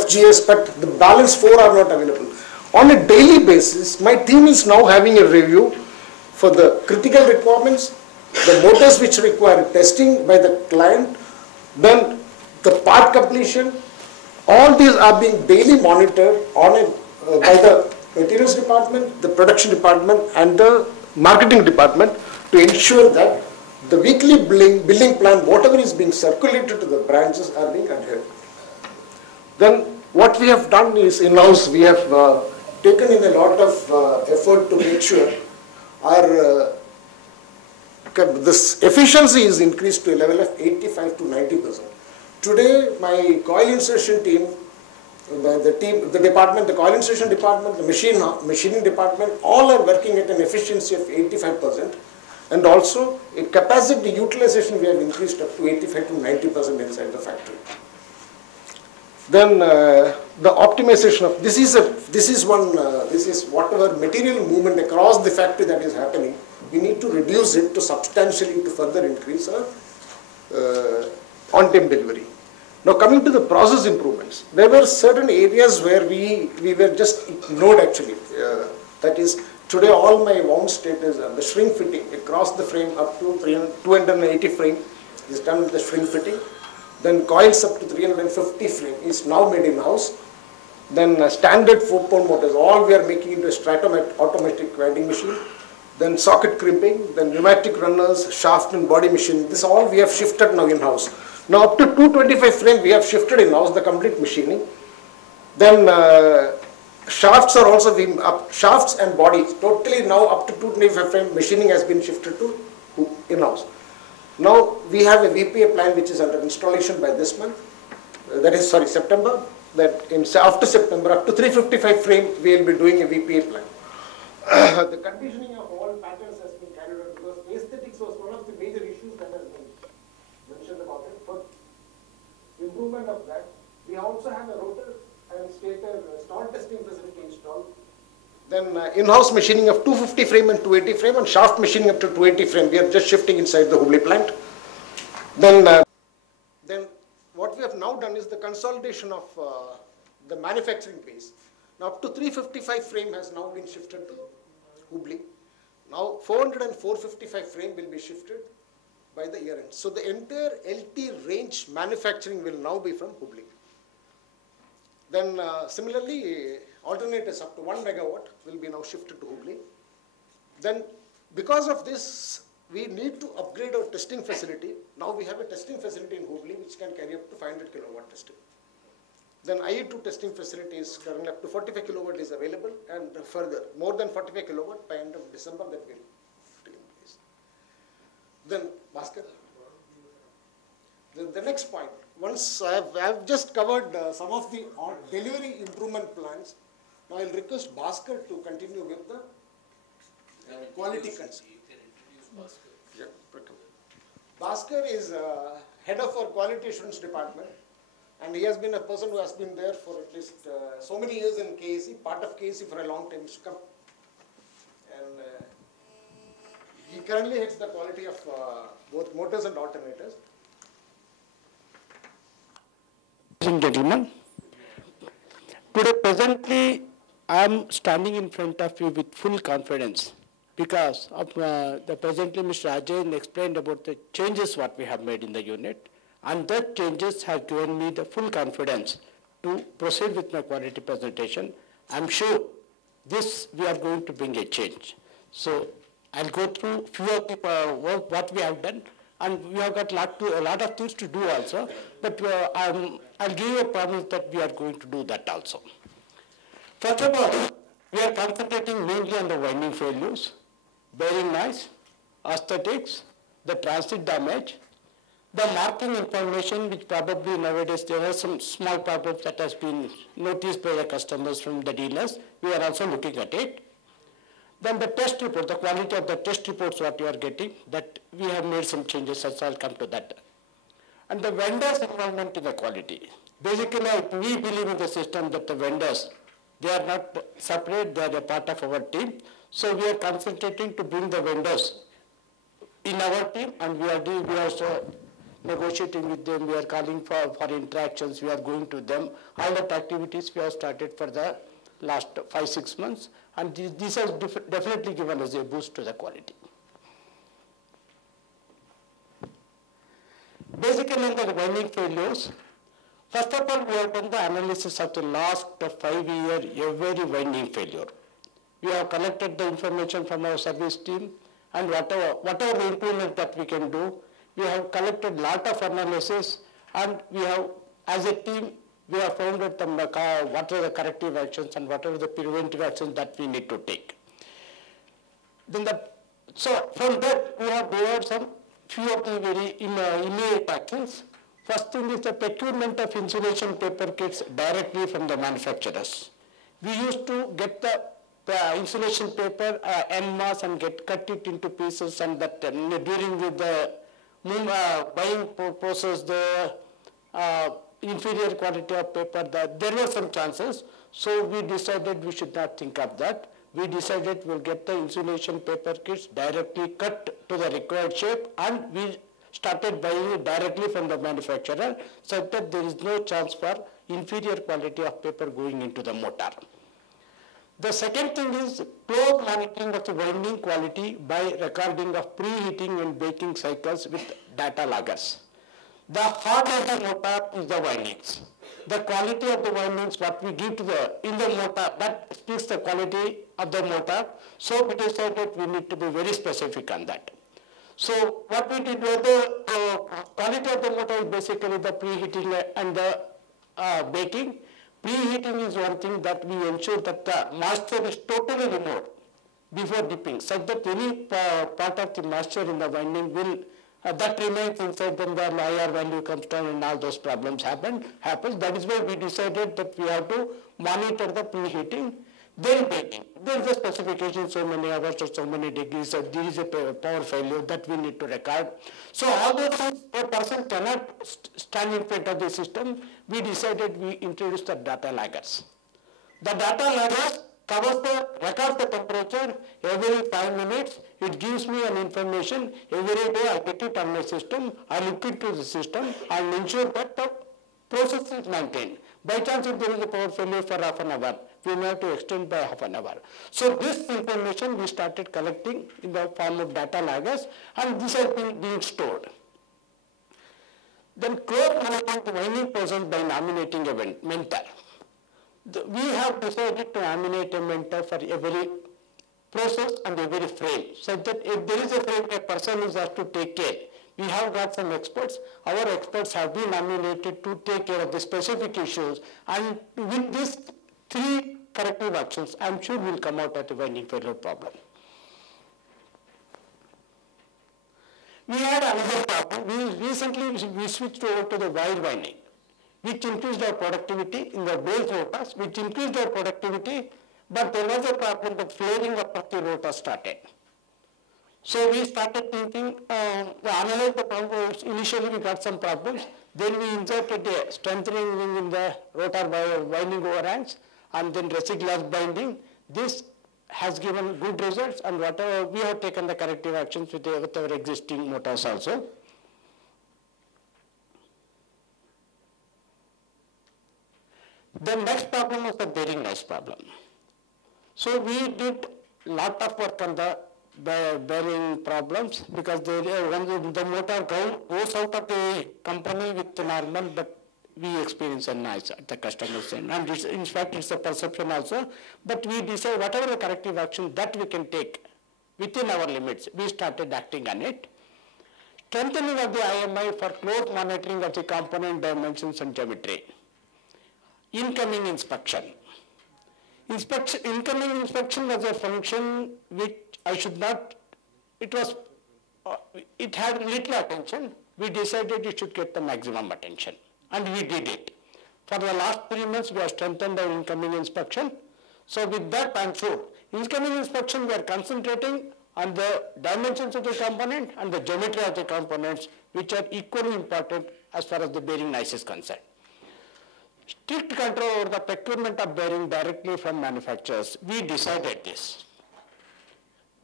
FGS, but the balance 4 are not available. On a daily basis, my team is now having a review for the critical requirements, the motors which require testing by the client, then the part completion. All these are being daily monitored on by the materials department, the production department, and the marketing department to ensure that the weekly billing plan, whatever is being circulated to the branches, are being adhered. Then what we have done is in-house we have taken in a lot of effort to make sure our this efficiency is increased to a level of 85 to 90%. Today, my coil insertion team, the department, the coil insertion department, the machining department, all are working at an efficiency of 85%, and also a capacity utilization we have increased up to 85 to 90% inside the factory. Then the optimization of this is whatever material movement across the factory that is happening, we need to reduce it to substantially to further increase our on-time delivery. Now coming to the process improvements, there were certain areas where we were just ignored actually. That is, today all my wound state is the shrink fitting across the frame up to 280 frame is done with the shrink fitting. Then coils up to 350 frame is now made in-house. Then standard 4-pole motors, all we are making into a automatic winding machine. Then socket crimping, then pneumatic runners, shaft and body machining. This all we have shifted now in-house. Now up to 225 frame we have shifted in-house, the complete machining. Then shafts are also being shafts and bodies totally now up to 225 frame machining has been shifted to in-house. Now we have a VPA plan which is under installation by this month. That is September. That after September up to 355 frame we will be doing a VPA plan. The conditioning of all patterns has been carried out because aesthetics was one of the major issues that has been mentioned about it. For improvement of that, we also have a rotor and stator stall testing facility installed. Then in-house machining of 250 frame and 280 frame and shaft machining up to 280 frame. We are just shifting inside the Hubli plant. Then what we have now done is the consolidation of the manufacturing base. Now up to 355 frame has now been shifted to Hubli. Now 400 and 455 frame will be shifted by the year end. So the entire LT range manufacturing will now be from Hubli. Then similarly, alternators up to 1 megawatt will be now shifted to Hubli. Then because of this, we need to upgrade our testing facility. Now we have a testing facility in Hubli which can carry up to 500 kilowatt testing. Then IE2 testing facility is currently up to 45 kilowatt is available, and further more than 45 kilowatt by end of December that will take place. Then Bhaskar, the next point, once I have just covered some of the delivery improvement plans, now I will request Bhaskar to continue with the quality control. Yeah, Bhaskar is head of our quality assurance department. And he has been a person who has been there for at least so many years in KEC, part of KEC for a long time to come. And he currently heads the quality of both motors and alternators. Ladies and gentlemen, today presently I am standing in front of you with full confidence because of the presently Mr. Ajay explained about the changes what we have made in the unit. And that changes have given me the full confidence to proceed with my quality presentation. I'm sure this we are going to bring a change. So I'll go through few of the work what we have done, and we have got a lot of things to do also. But I'll give you a promise that we are going to do that also. First of all, we are concentrating mainly on the winding failures, bearing noise, aesthetics, the transit damage. The marking information, which probably nowadays there are some small problems that has been noticed by the customers from the dealers. We are also looking at it. Then the test report, the quality of the test reports what you are getting, that we have made some changes, as I'll come to that. And the vendors' involvement in the quality. Basically, we believe in the system that the vendors, they are not separate, they are a part of our team. So we are concentrating to bring the vendors in our team, and we are also negotiating with them, we are calling for interactions, we are going to them. All that activities we have started for the last 5-6 months, and this has definitely given us a boost to the quality. Basically, in the winding failures, first of all, we have done the analysis of the last 5-year every winding failure. We have collected the information from our service team, and whatever the improvement that we can do, we have collected lot of analysis, and we have, as a team, we have found out what are the corrective actions and what are the preventive actions that we need to take. So from that, we have derived some few of the very immediate actions. First thing is the procurement of insulation paper kits directly from the manufacturers. We used to get the insulation paper en masse and cut it into pieces, and that during the buying process, the inferior quality of paper, there were some chances. So we decided we should not think of that. We decided we'll get the insulation paper kits directly cut to the required shape, and we started buying it directly from the manufacturer, so that there is no chance for inferior quality of paper going into the motor. The second thing is close monitoring of the winding quality by recording of preheating and baking cycles with data loggers. The heart of the motor is the windings. The quality of the windings, what we give in the motor, that speaks the quality of the motor. So we decided we need to be very specific on that. So what we did was the quality of the motor is basically the preheating and the baking. Preheating is one thing that we ensure that the moisture is totally removed before dipping, such that any part of the moisture in the winding will that remains inside, then the IR value comes down and all those problems happens. That is why we decided that we have to monitor the preheating, then baking. There is a specification, so many hours or so many degrees, there is a power failure that we need to record. So all those things, a person cannot stand in front of the system. We decided we introduced the data loggers. The data loggers records the temperature every 5 minutes. It gives me an information. Every day I get it on my system. I look into the system and ensure that the process is maintained. By chance, if there is a power failure for half an hour, we may have to extend by half an hour. So this information we started collecting in the form of data loggers, and this has been being stored. Then close monitoring the winding process by nominating a mentor. We have decided to nominate a mentor for every process and every frame, so that if there is a frame, a person is asked to take care. We have got some experts. Our experts have been nominated to take care of the specific issues, and with these 3 corrective actions, I am sure we will come out at a winding failure problem. We had another problem. We switched over to the wire winding, which increased our productivity in the base rotors, which increased our productivity, but there was a problem that flaring up of the rotor started. So we started thinking, we analyzed the problems. Initially we got some problems. Then we inserted a strengthening in the rotor winding overhangs, and then resiglass binding. This has given good results, and whatever we have taken the corrective actions with our existing motors also. The next problem was the bearing noise problem. So we did lot of work on the bearing problems, because when the motor goes out of the company with normal, but we experience a noise at the customer's end. And in fact, it's a perception also. But we decide whatever the corrective action that we can take within our limits, we started acting on it. Strengthening of the IMI for close monitoring of the component dimensions and geometry. Incoming inspection. Incoming inspection was a function which I should not, it had little attention. We decided it should get the maximum attention, and we did it. For the last 3 months, we have strengthened our incoming inspection. So with that, I'm sure. Incoming inspection, we are concentrating on the dimensions of the component and the geometry of the components, which are equally important as far as the bearing noise is concerned. Strict control over the procurement of bearing directly from manufacturers. We decided this.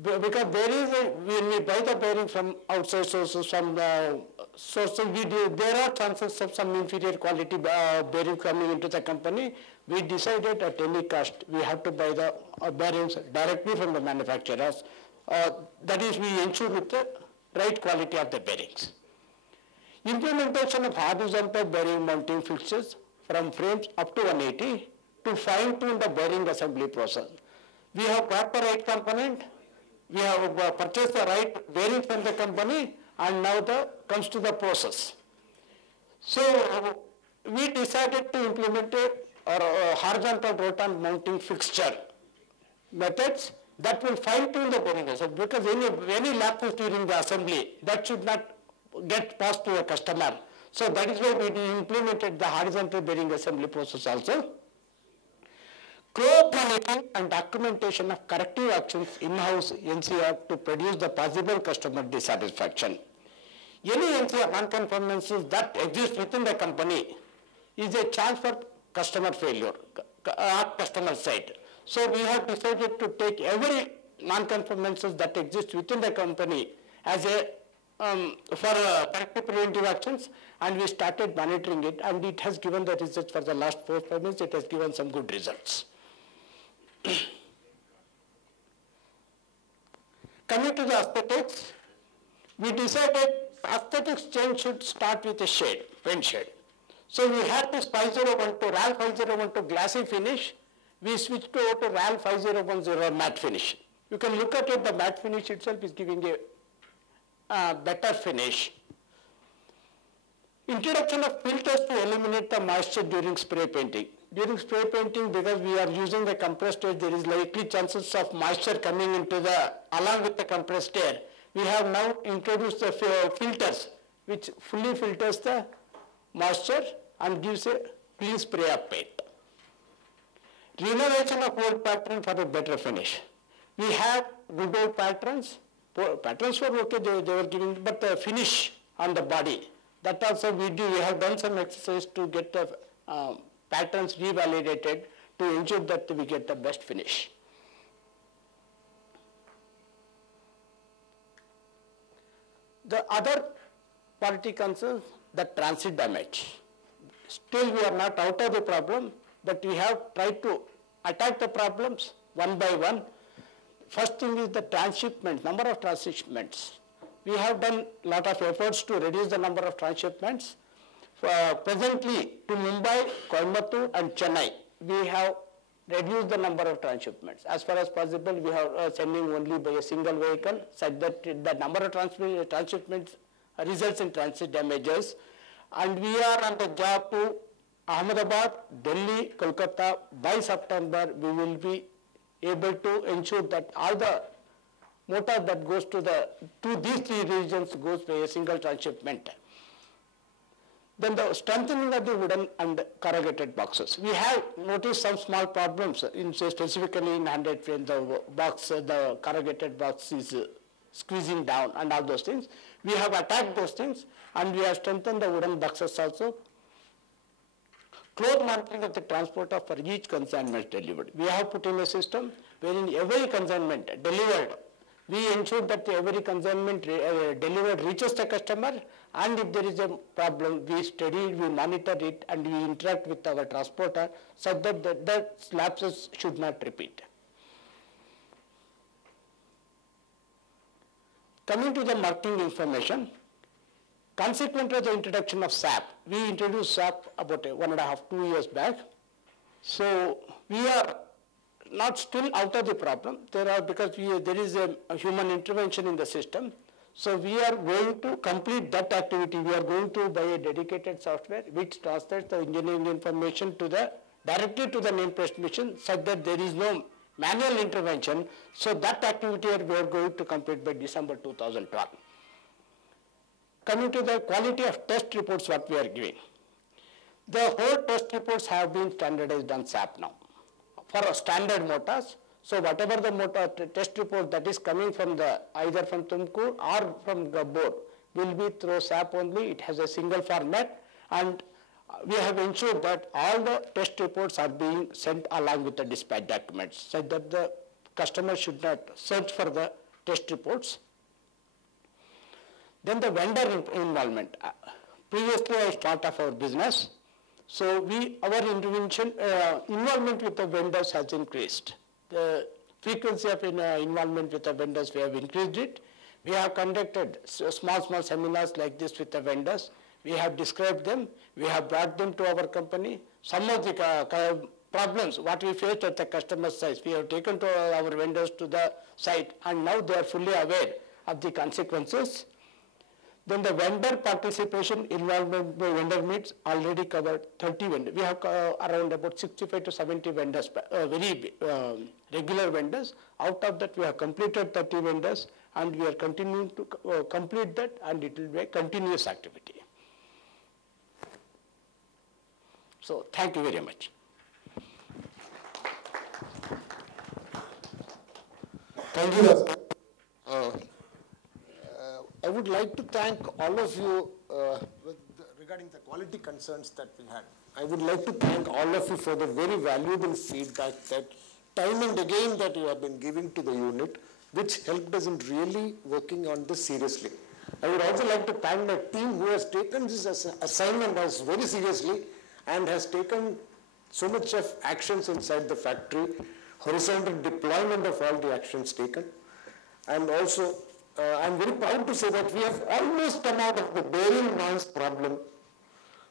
Because there is when we buy the bearing from outside sources, from the sources, there are chances of some inferior quality bearing coming into the company. We decided at any cost, we have to buy the bearings directly from the manufacturers. That is, we ensure with the right quality of the bearings. Implementation of horizontal bearing mounting fixtures from frames up to 180 to fine-tune the bearing assembly process. We have got the right component, we have purchased the right bearing from the company, and now comes to the process. So we decided to implement a horizontal rotor mounting fixture methods that will fine-tune the bearing assembly, because any lapses during the assembly, that should not get passed to a customer. So that is why we implemented the horizontal bearing assembly process also. Close monitoring and documentation of corrective actions in-house NCR to produce the possible customer dissatisfaction. Any NCR non-conformances that exist within the company is a chance for customer failure at customer side. So we have decided to take every non-conformances that exist within the company as a for corrective preventive actions, and we started monitoring it, and it has given the results for the last 4-5 months. It has given some good results. Coming to the aesthetics, we decided aesthetics change should start with a shade, paint shade. So we had this 5012, RAL 5012 glassy finish. We switched over to RAL 5010 matte finish. You can look at it, the matte finish itself is giving a better finish. Introduction of filters to eliminate the moisture during spray painting. During spray painting, because we are using the compressed air, there is likely chances of moisture coming into along with the compressed air. We have now introduced the filters, which fully filters the moisture and gives a clean spray of paint. Renovation of old pattern for a better finish. We have good old patterns. Patterns were okay, they were giving, but the finish on the body, that also we do. We have done some exercise to get the patterns revalidated to ensure that we get the best finish. The other quality concerns, the transit damage. Still we are not out of the problem, but we have tried to attack the problems one by one. First thing is the transshipment, number of transshipments. We have done a lot of efforts to reduce the number of transshipments. Presently to Mumbai, Coimbatore and Chennai, we have reduced the number of transshipments. As far as possible, we are sending only by a single vehicle, such that the number of transshipments results in transit damages. And we are on the job to Ahmedabad, Delhi, Kolkata. By September, we will be able to ensure that all the motor that goes to these 3 regions goes by a single transshipment. Then the strengthening of the wooden and corrugated boxes. We have noticed some small problems, specifically in 100 frame, the corrugated box is squeezing down and all those things. We have attacked those things, and we have strengthened the wooden boxes also. Close monitoring of the transporter for each consignment delivered. We have put in a system wherein every consignment delivered, we ensure that every consignment delivered reaches the customer, and if there is a problem, we study it, we monitor it, and we interact with our transporter so that the lapses should not repeat. Coming to the marketing information, consequent of the introduction of SAP, we introduced SAP about 1.5–2 years back. So we are not still out of the problem. Because there is a human intervention in the system. So we are going to complete that activity. We are going to buy a dedicated software which translates the engineering information directly to the nameplate machine, such that there is no manual intervention. So that activity we are going to complete by December 2012. Coming to the quality of test reports what we are giving. The whole test reports have been standardized on SAP now for standard motors. So whatever the motor test report that is coming from either from Tumkur or from the board will be through SAP only. It has a single format, and we have ensured that all the test reports are being sent along with the dispatch documents, so that the customer should not search for the test reports. Then the vendor involvement. Previously I start of our business, so our involvement with the vendors has increased. The frequency of involvement with the vendors, we have increased it. We have conducted small seminars like this with the vendors. We have described them. We have brought them to our company. Some of the problems what we faced at the customer side, we have taken to our vendors to the site, and now they are fully aware of the consequences. Then the vendor participation involvement by vendor meets already covered 30 vendors. We have around about 65 to 70 vendors, very regular vendors. Out of that we have completed 30 vendors, and we are continuing to complete that, and it will be a continuous activity. So thank you very much. Thank you, Rasa. I would like to thank all of you regarding the quality concerns that we had. I would like to thank all of you for the very valuable feedback that time and again that you have been giving to the unit, which helped us in really working on this seriously. I would also like to thank my team who has taken this assignment as very seriously and has taken so much of actions inside the factory, horizontal deployment of all the actions taken. And also, I'm very proud to say that we have almost come out of the bearing noise problem.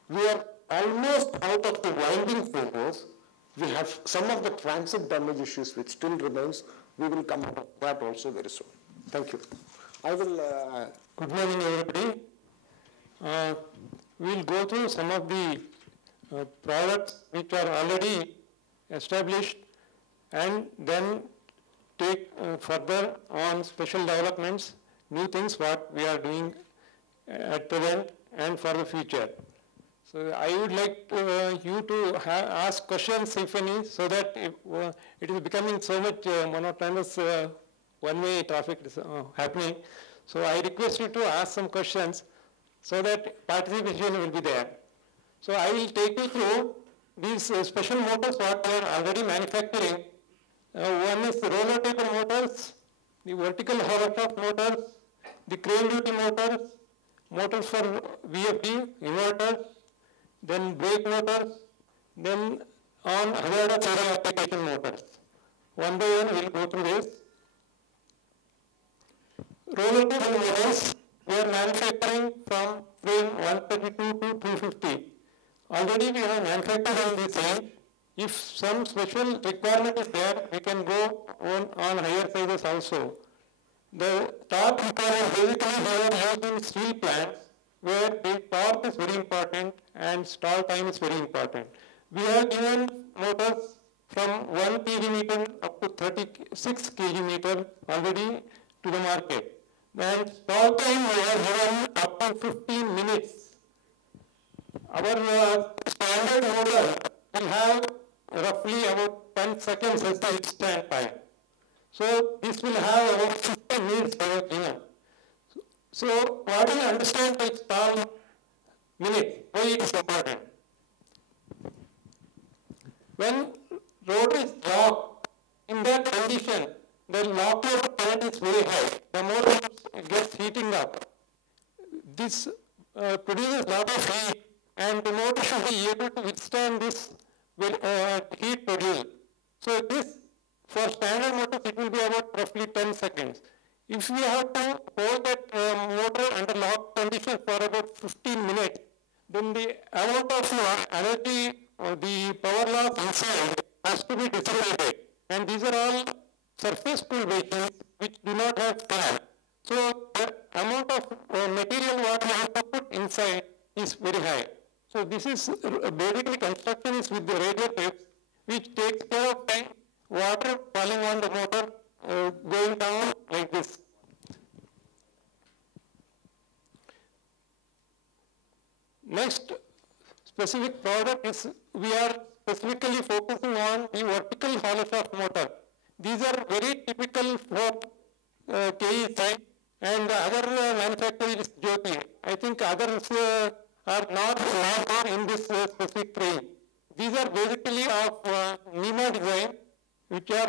We are almost out of the winding failures. We have some of the transit damage issues which still remains. We will come out of that also very soon. Thank you. I will. Good morning, everybody. We'll go through some of the products which are already established, and then take further on special developments, new things what we are doing at present and for the future. So I would like you to ask questions, if any, so that it is becoming so much monotonous one-way traffic is happening. So I request you to ask some questions so that participation will be there. So I will take you through these special motors what we are already manufacturing. One is the roller taper motors, the vertical hover shaft motors, the crane duty motors, motors for VFD, inverters, then brake motors, then on hazardous area application motors. One by one we will go through this. Roller taper motors, we are manufacturing from frame 132 to 250. Already we have manufactured on this range. If some special requirement is there, we can go on higher sizes also. The torque requirement basically they are used in steel plants where the torque is very important and stall time is very important. We have given motors from 1 kg meter up to 36 kg meter already to the market. And stall time we have given up to 15 minutes. Our standard motor will have roughly about 10 seconds as the stand time. So this will have about 15 minutes per given. So what do you understand by stall minute? Why it is important? When rotor is locked, in that condition, the locker current is very high. The motor gets heating up. This produces lot of heat, and the motor should be able to withstand this heat produced. So this, for standard motors, it will be about roughly 10 seconds. If we have to hold that motor under lock condition for about 15 minutes, then the amount of energy or the power loss inside has to be dissipated. And these are all surface cooled vehicles which do not have fan. So the amount of material what we have to put inside is very high. So this is basically construction is with the radial tips, which takes care of time, water falling on the motor, going down like this. Next specific product is, we are specifically focusing on the vertical hollow shaft motor. These are very typical for KEC, and the other manufacturer is Jyoti. I think others are not in this specific frame. These are basically of NEMA design, which are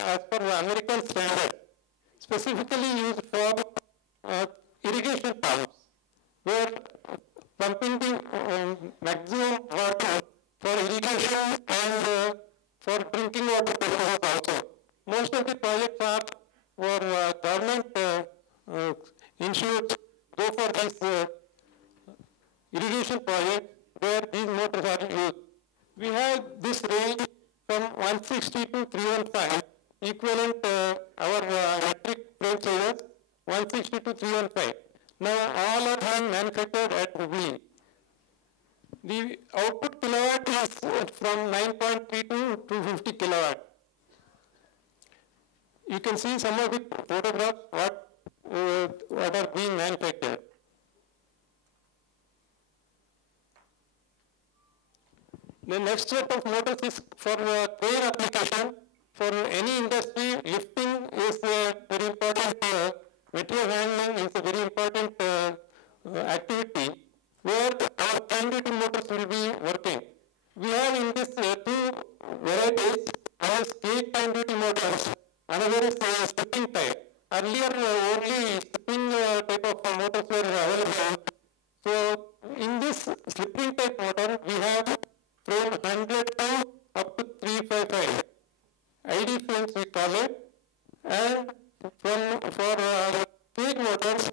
as per the American standard. specifically used for irrigation pumps, where pumping the maximum water for irrigation and for drinking water purposes also. Most of the projects are for government institutes go for this irrigation project where these motors are used. We have this range from 160 to 315, equivalent our electric frame sizes 160 to 315. Now all are being manufactured at Hubli. The output kilowatt is from 9.3 to 250 kilowatt. You can see some of the photographs what are being manufactured. The next set of motors is for crane application. For any industry, lifting is very important. Material handling is a very important activity where our conductive motors will be working. We have in this two varieties. One is cage conductive motors, another is stripping type. Earlier only stripping type of motors were available. So in this stripping type motor, we have from 100 to up to 355. ID frames we call it, and for cage motors